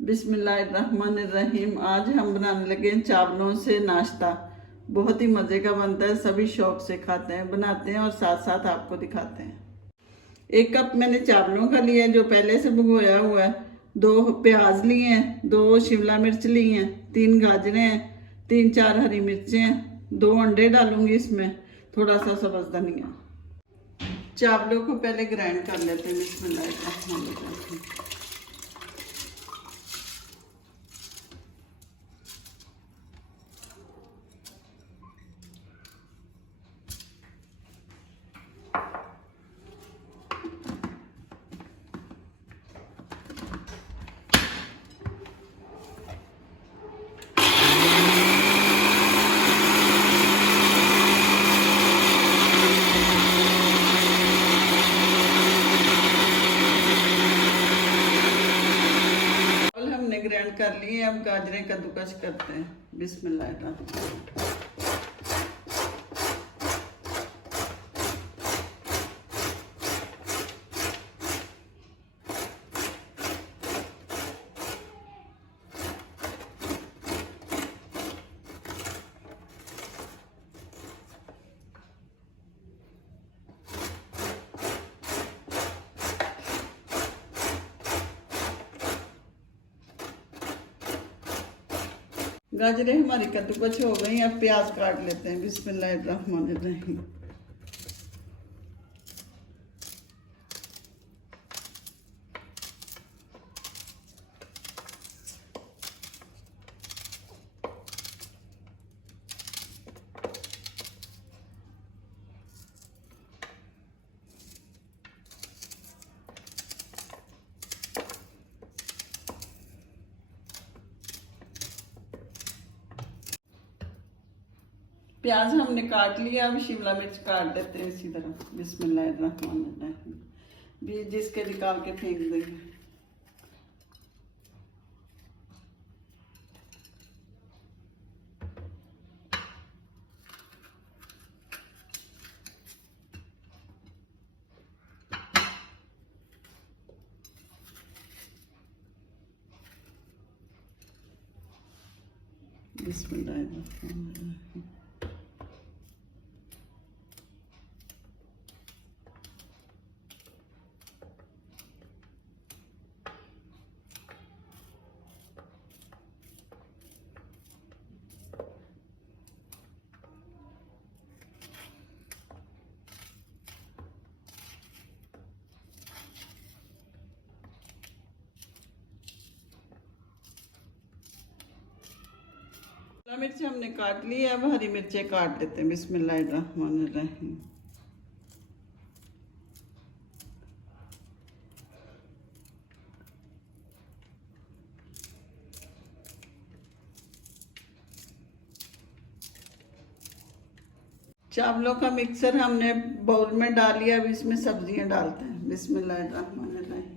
बिस्मिल्लाहिर्रहमानिर्रहीम। आज हम बनाने लगे हैं चावलों से नाश्ता। बहुत ही मज़े का बनता है, सभी शौक से खाते हैं, बनाते हैं और साथ साथ आपको दिखाते हैं। 1 कप मैंने चावलों का लिया है जो पहले से भिगोया हुआ है। 2 प्याज लिए हैं, 2 शिमला मिर्च ली हैं, 3 गाजरें हैं, 3-4 हरी मिर्चें हैं, 2 अंडे डालूंगी इसमें, थोड़ा सा सब्ज़ धनिया। चावलों को पहले ग्राइंड कर लेते हैं। बिस्मिल्लाह। हमने ग्राइंड कर लिए, अब गाजरें कद्दूकस करते हैं। बिस्मिल्लाह। गाजरें हमारी कद्दूकस हो गई, अब प्याज काट लेते हैं। बिस्मिल्लाहिर्रहमानिर्रहीम। प्याज हमने काट लिया, अब शिमला मिर्च काट देते हैं इसी तरह। बिस्मिल्लाहिर्रहमानिर्रहीम। बीज जिसके निकाल के फेंक देंगे। बिस्मिल्लाहिर्रहमानिर्रहीम। मिर्च हमने काट ली, अब हरी मिर्चें काट लेते हैं। बिस्मिल्लाहिर्रहमानिर्रहीम। चावलों का मिक्सर हमने बाउल में डाल लिया, अब इसमें सब्जियां डालते हैं। बिस्मिल्लाहिर्रहमानिर्रहीम।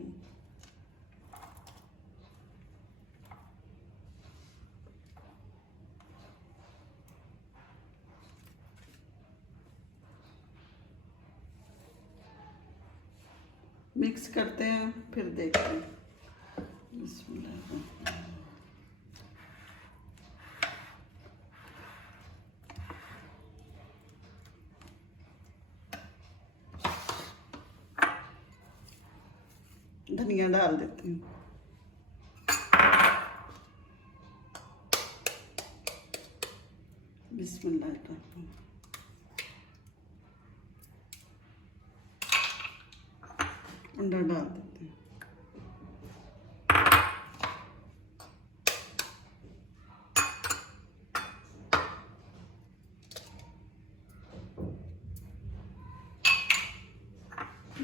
मिक्स करते हैं, फिर देखते हैं। बिस्मिल्लाह। धनिया डाल देती हूँ। बिस्मिल्लाह। अंडा डाल देते हैं।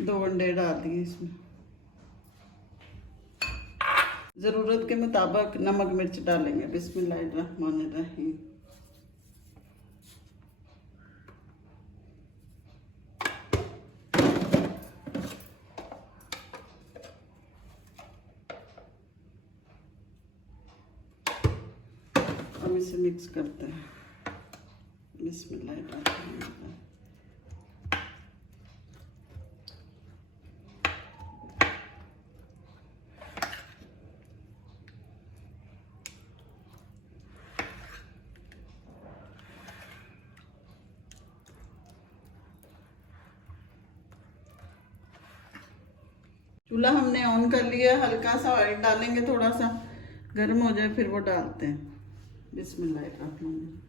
दो अंडे डाल दिए इसमें। ज़रूरत के मुताबिक नमक मिर्च डालेंगे। बिस्मिल्लाहिर्रहमानिर्रहीम। अब इसे मिक्स करते हैं। बिस्मिल्लाहिर्रहमानिर्रहीम। चूल्हा हमने ऑन कर लिया, हल्का सा ऑयल डालेंगे, थोड़ा सा गर्म हो जाए फिर वो डालते हैं। बिस्मिल्लाहिर्रहमानिर्रहीम।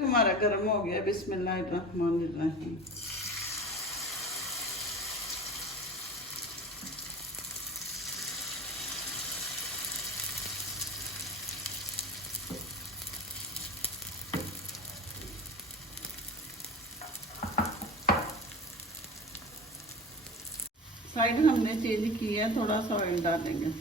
हमारा गर्म हो गया। बिस्मिल्लाहिर्रहमानिर्रहीम। साइड हमने चेंज की है, थोड़ा सा ऑयल डालेंगे।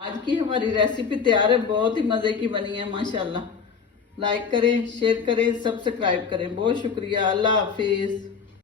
आज की हमारी रेसिपी तैयार है, बहुत ही मज़े की बनी है माशाल्लाह। लाइक करें, शेयर करें, सब्सक्राइब करें। बहुत शुक्रिया। अल्लाह हाफिज़।